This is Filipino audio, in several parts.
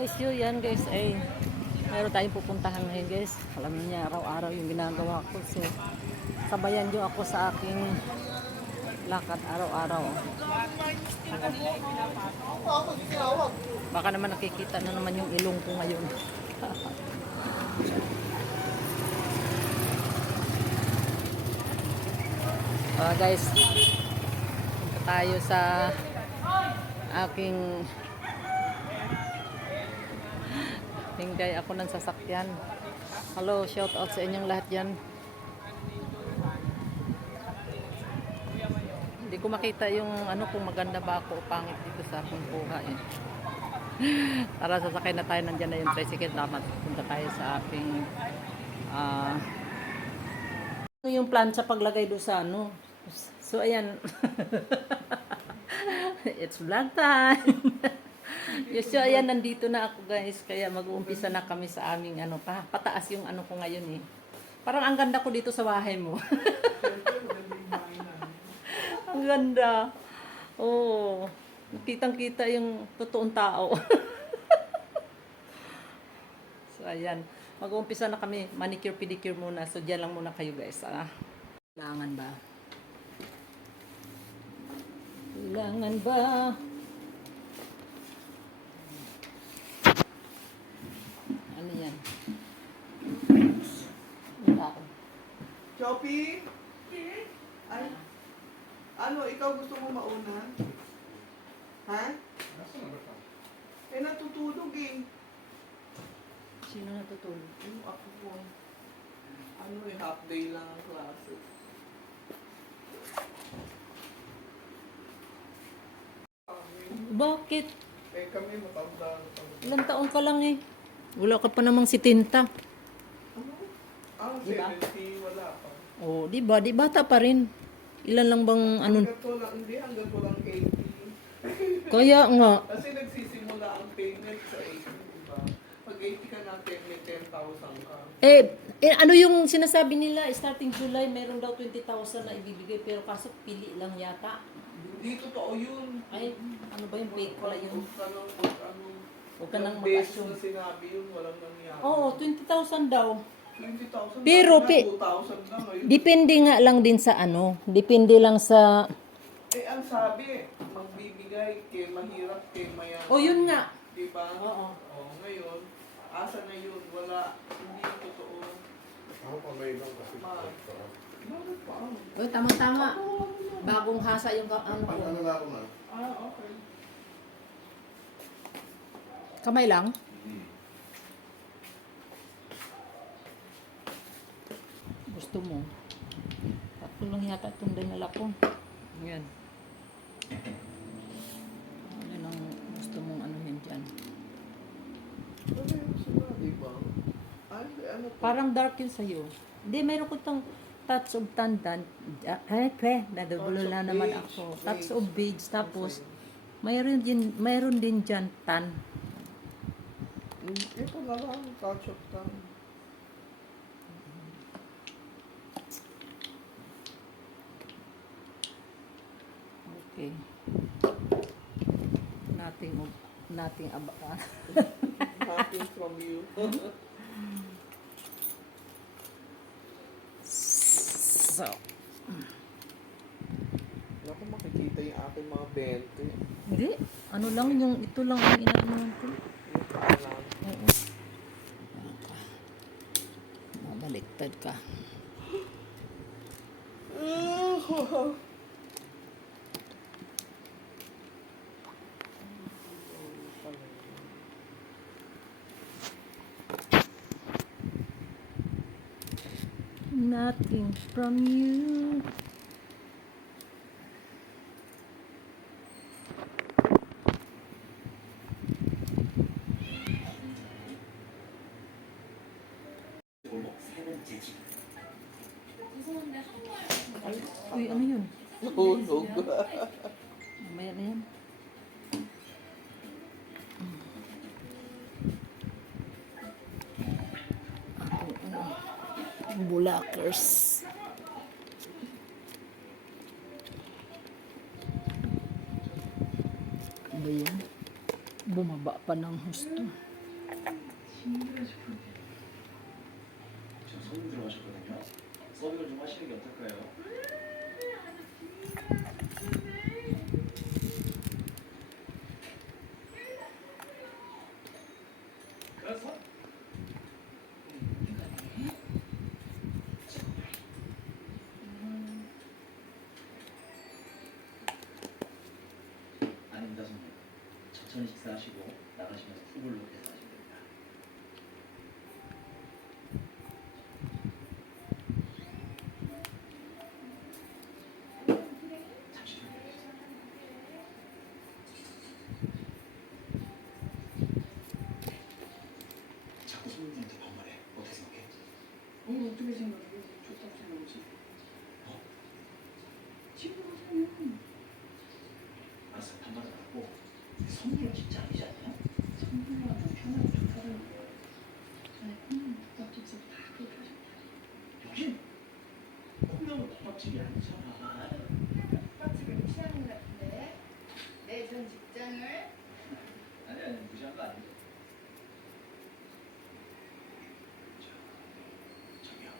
Guys, yun yan guys ay meron tayong pupuntahan ngayon guys. Alam niya araw-araw yung ginagawa ko. So, sabayan nyo ako sa aking lakad araw-araw. Baka naman nakikita na naman yung ilong ko ngayon. Guys, punta tayo sa aking tingkay ako ng sasakyan. Hello, shout out sa inyong lahat yan. Hindi ko makita yung ano kung maganda ba ako o pangit dito sa aking kuha eh. Tara, sasakay na tayo, nandyan na yung tricycle. Dapat punta tayo sa aking ano yung plancha paglagay doon sa ano. So ayan. It's vlog time. Yes, so ayan, nandito na ako guys. Kaya mag-uumpisa na kami sa aming ano pa. Pataas yung ano ko ngayon eh. Parang ang ganda ko dito sa bahay mo. Ang ganda. Oo. Kitang-kita yung totoong tao. So ayan. Mag-uumpisa na kami. Manicure, pedicure muna. So diyan lang muna kayo guys. Kailangan ba? Kailangan ba? Ano yan? Wala ako. Choppy? Ay, ano, ikaw gusto mo mauna? Ha? Eh, natutulog eh. Sino natutulog? Yung ako po. Ano eh, half day lang ang klase. Bakit? Eh, kami matanda. Ilang taon ka lang eh. Wala ka pa namang 70. Ano? Diba? 70, wala pa. Oh, di ba? Di bata pa rin. Ilan lang bang ano? Hanggat ko lang, hindi, hanggat ko lang 80. Kaya nga. Kasi nagsisimula ang payment sa 80, diba? Pag 80 ka natin, may 10,000 ka. Ano yung sinasabi nila, starting July, meron daw 20,000 na ibibigay, pero kaso pili lang yata. Hindi totoo yun. Ay, ano ba yung fake pala yun? Huwag ka nang beses mag-assume. na sinabi yun, walang nangyari. Oo, 20,000 daw. 20,000 Pero, na, 2,000 lang ngayon. Depende nga lang din sa ano. Depende lang sa... Eh, ang sabi, magbibigay kay mahirap, kay mayaman. Oh, yun nga. Diba? Oo. Oh, ngayon, asa na yun? Wala, hindi yung totoo. Ako pa may ibang kasi. Bakit pa? Oh, tama-tama. Bagong hasa yung ano ko. Ano na ako na? Ah, okay. Kamay lang? Gusto mo? Tatlo lang yata itong dinala ko. Ayan. Ano ang gusto mong ano yun dyan? Ano yung sila, diba? Ay, ano po? Parang dark yun sa'yo. Hindi, mayroon ko itong touch of tandan. Nadubulo na naman beige. ako. Touch of beige. Tapos, mayroon din dyan tan. Ito na lang, touch of tongue. Okay. Nothing about Nothing from you. So, Naku, makikita yung aking mga 20. hindi. Ano lang yung, ito lang ang inaanoan ko. Yung paalam. Oo. Mabaliktad ka. Nothing from you. Uy, ano yun? Nahulog. Mamaya na yan. Bulakers. Ano ba yan? Bumaba pa ng husto. 지금 손님 들어가셨거든요. 서빙을 좀 하시는 게 어떨까요? 그래서 아닙니다, 손님. 천천히 식사하시고 나가시면서 푸글로 계산하시면 됩니다. 잠시 기다려주세요. 자꾸 손님한테 반말해. 어떻게 생각해? 어떻게 생각해? 좋다고 생각하지. 어? 친구라면 알았어, 반말은 안 하고 선물은 진짜 아니지 않냐? 친구라면 편하고 좋다는 거. 떡집에서 다 그렇게 하셨다. 여긴 콩나물 국밥집이 아니잖아. 국밥집을 취하는 것 같은데 내 전 직장을 아니 무시한 거 아니죠. 저기요.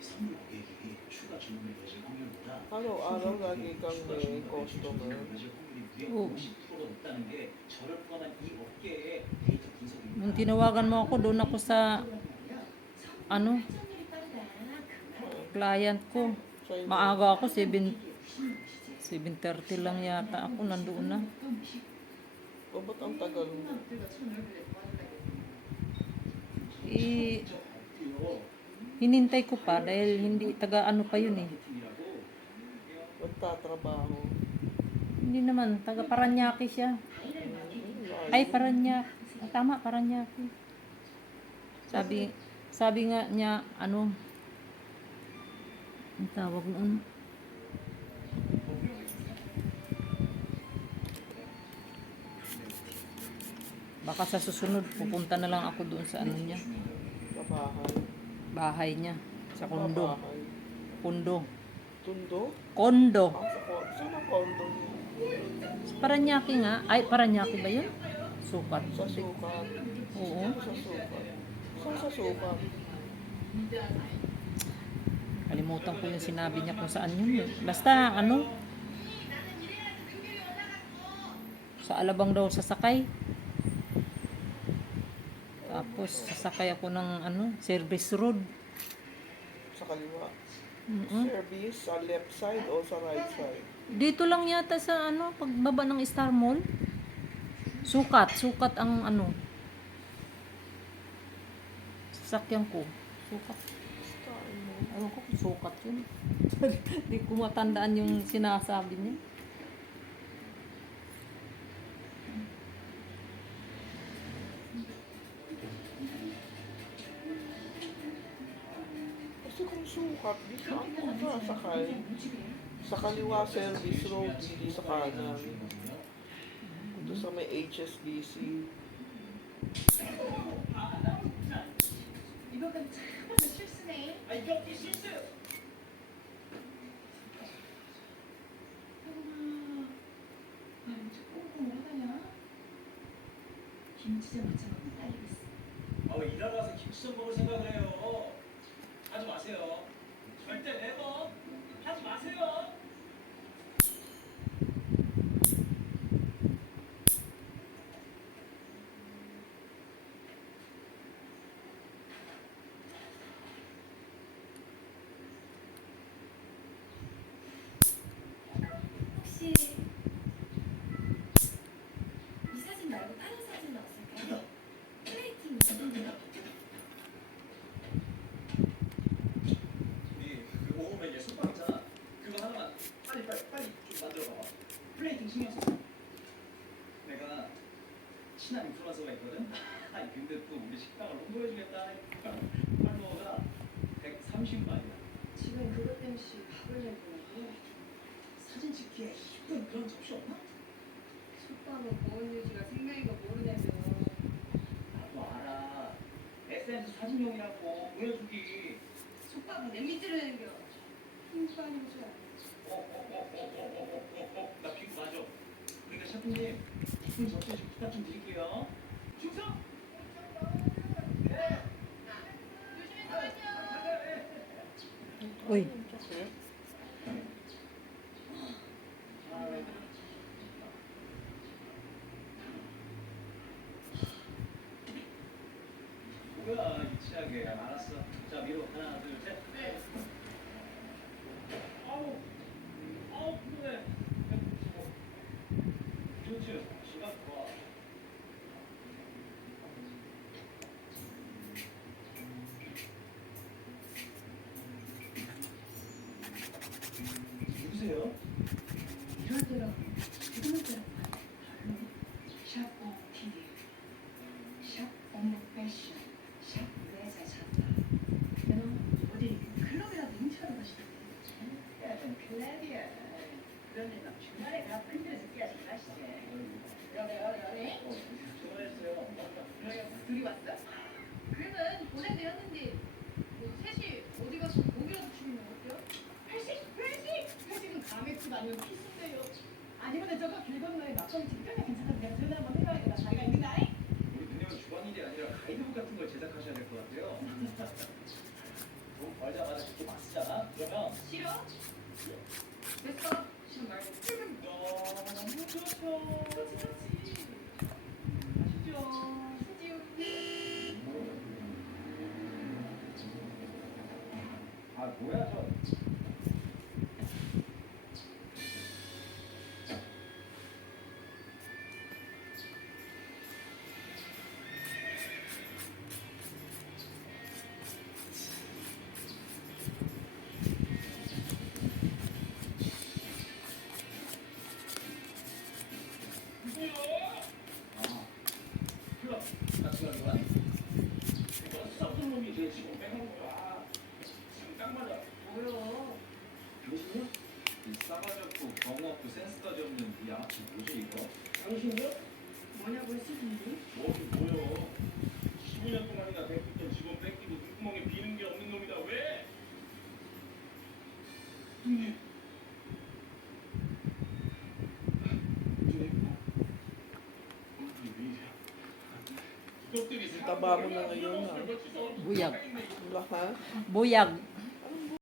선물 고객이 추가 주문을 내실 확률보다 araw-araw lagi kang may customer. Oo. 50%가 높다는 게 저를 포함한 이 업계의 데이터 분석입니다. Nung tinawagan mo ako, doon ako sa ano, client ko. Maaga ako, 7:30 lang yata ako, nandoon na. O, ba't ang tagal mo? Eh, hinintay ko pa dahil hindi taga ano pa yun eh. Magtatrabaho. Hindi naman, taga Paranaque siya. Ay, Paranaque. Ah, tama, Paranaque. Sabi nga niya, ano, ang tawag noon. Baka sa susunod, pupunta na lang ako doon sa ano niya, Sa bahay. bahay niya. Sa kondo. Bahay. Kondo. Tundo? Kondo. Saan ang condo niya? Paranaque nga. Ay, Paranaque ba yun? Sukat. Sa sukat. Oo. Sa sukat. Saan sa sukat? Kalimutan ko yung sinabi niya kung saan yun. Basta, ano, sa Alabang daw sasakay. Tapos, sasakay ako ng, ano, service road. Sa kaliwa. Mm-mm. Service sa left side o sa right side? Dito lang yata sa, ano, pagbaba ng Star Mall. Sukat ang, ano, sasakyan ko. Sukat. Saan mo? Ewan ko kung sukat yun. Di ko matandaan yung sinasabi niya. Kasi kung sukat, di saan mo sasakay? Sa kaliwa service road, hindi sa kanan. Ito sa may HSBC. 이번까지 참 실수네. 아 이게 어떻게 실수요? 하구나. 나 이제 꼼꼼을 하다냐? 김치전 맞춰먹고 딸리고 있어. 아왜 일하러 와서 김치전 먹을 생각을 해요? 하지 마세요. 절대 never 하지 마세요. 혹시 이 사진 말고 다른 사진은 없을까요? 플레이팅 있는데요. 우리 그 오후면 이제 숙박 있잖아. 그거 하나만 빨리 좀 만들어 봐봐. 플레이팅 신경 써. 내가 친한 인플루언서가 있거든. 아니 근데 또 우리 식당을 홍보해주겠다 하니까 팔로워가 130만이야. 지금 그것 때문에 밥을 내보내고 사진 찍기에 이쁜 그런 접시 없나? 솥밥은 보온 유지가 생명인 거 모르냐며. 나도 알아. SNS 사진용이라고 보여주기. 솥밥은 냄비 찌르는 겨. 힘도 아니고 잘. 나 비고 맞아. 그러니까 셰프님 이쁜 접시 좀 부탁 좀 드릴게요. 시작해. 알았어. 자, 위로 하나, 둘, 셋. 네. 아우, 피곤해. 195. 그렇지. 시각 좋아. 누구세요? 이럴 때라고 지금을 때라고 샵 OOTD 샵 업무 패션 샵 외사 샀다 그럼 어디 클럽이라도 인치하러 가시던데 야좀 클럽이야 그런 데막 주말에 가 흔들어서 끼야지 마시지 여래 전화했어요. 둘이 왔어? 그러면 고생되었는데 뭐 셋이 어디 가서 고기라도 치면 어때요? 회식은 감액도 아니면 필수인데요. 아니 근데 저거 길 건너에 막걸리 집편이 괜찮아서 내가 전화 한번 해봐야겠다. 자리가 있는가? 우리 누님은 주방일이 아니라 가이드북 같은 걸 제작하셔야 될 것 같아요. 돈 벌자마자 그렇게 막 쓰잖아. 그러면 싫어? 됐어. 싫은 말고. 너무 좋죠. 그렇지. 아시죠? 아 뭐야 저. 클럽 같이 가는 거야? 이거 썩은 놈이 내 지금 빼는 거야. 지금 딱 맞아. 뭐요? 교수님? 이 싸가지 없고 경험 없고 센스까지 없는 이 아치 뭐지 이거? 당신이요? 뭐냐고 했으니? 뭐긴 뭐요? 15년 동안이나 베풀던 직원 뺏기고 눈구멍에 비는 게 없는 놈이다 왜? 누님 누님 이게 왜 이래? 이것들이 Taba mo na ngayon, ha? Buyag. Wala, ha? Buyag.